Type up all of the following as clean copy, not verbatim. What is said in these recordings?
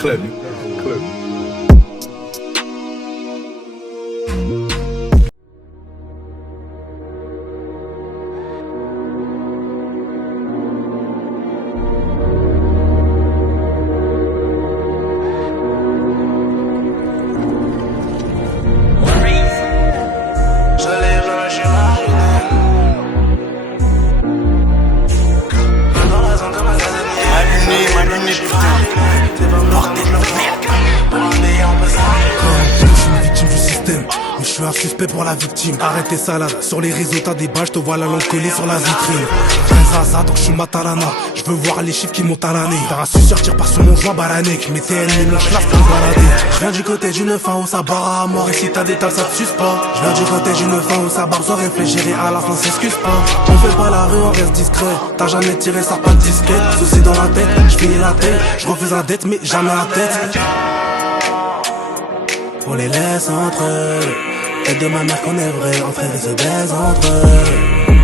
Club. Je suis un suspect pour la victime. Arrêtez salade, sur les réseaux t'as des badges, je te vois la langue collée sur la vitrine. Zaza, donc je suis matalana. Je veux voir les chiffres qui montent à l'année. T'as un suceur, tire par sur mon joint balanek. Mes TN, me lâche l'as pour me balader. Je viens du côté d'une fin où ça barre à mort. Et si t'as des tales, ça te suce pas. Je viens du côté d'une fin où ça barre, sans réfléchir et à la fin s'excuse pas. On fait pas la rue, on reste discret. T'as jamais tiré, ça pas de disquette. Souci dans la tête, je finis la tête. Je refuse un dette, mais jamais la tête. On les laisse entre eux. Et de ma mère qu'on est vrai, en frère ils se baisent entre eux.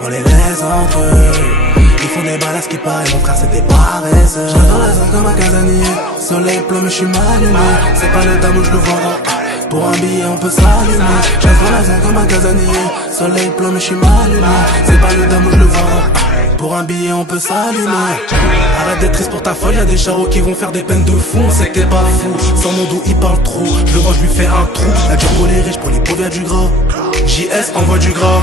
On les laisse entre eux. Ils font des balasses qui parlent, mon frère c'est des paresseux. Je dans la zone comme un casanier. Soleil pleut mais je suis mal luné. C'est pas le dame où je le vends. Pour un billet on peut s'allumer. Je dans la zone comme un casanier. Soleil pleut mais je suis mal luné. C'est pas le dame où je le vends. Pour un billet on peut s'allumer. Arrête d'être triste pour ta folle, y'a des charros qui vont faire des peines de fou. On sait que t'es pas fou, sans mon dos il parle trop. Je le vois, je lui fais un trou. La dure pour les riches, pour les pauvres y'a du gras. JS envoie du gras.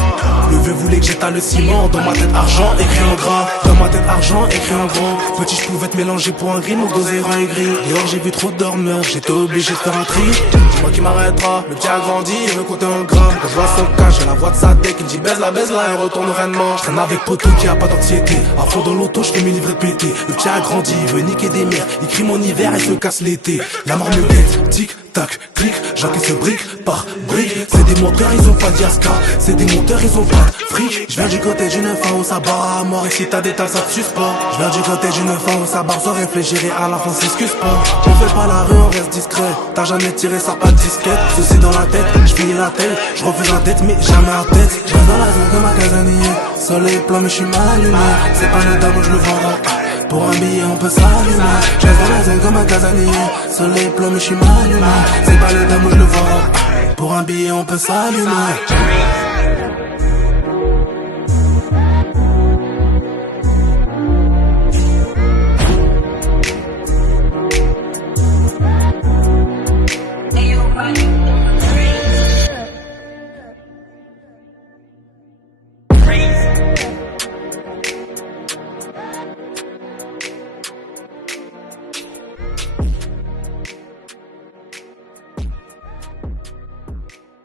Le vieux voulait que j'étale le ciment. Dans ma tête argent écrit en gras. Dans ma tête argent écrit en grand. Petit je pouvais te mélanger pour un gris. Mon dos zéro et gris. Dehors j'ai vu trop de dormeurs, j'étais obligé de faire un tri. C'est moi qui m'arrêtera, le petit a grandi, il veut compter en grammes. Quand je vois son cash, j'ai la voix de sa deck. Il me dit baise là et retourne reinement. Je traîne avec Poto qui a pas d'anxiété. À fond dans l'auto, je fais mes livrets de pété. Le petit a grandi, il veut niquer des mers. Il crie mon hiver et se casse l'été. La mort me guette, tic tac, clic. J'encaisse brique par brique. C'est des moteurs, ils ont pas d'Yaska. C'est des moteurs, ils ont pas de fric. Je viens du côté d'une fin où ça barre à mort. Et si t'as des tales, ça te suce pas. Je viens du côté d'une fin où ça barre sans réfléchir et à la fin s'excuse pas. On fait pas la rue, on reste discret. T'as jamais tiré, ça pas de disquette. Ceci dans la tête, je finis la tête. Je refuse la dette, mais jamais la tête. Je viens dans la zone comme un casanier. Soleil plein, mais je suis mal allumé. C'est pas le dame où je le vends. Pour un billet on peut s'allumer. Je reste dans la zone comme un casanier. Soleil plein mais je suis mal allumé. C'est pas le dame où je le vends. Pour un billet on peut s'allumer.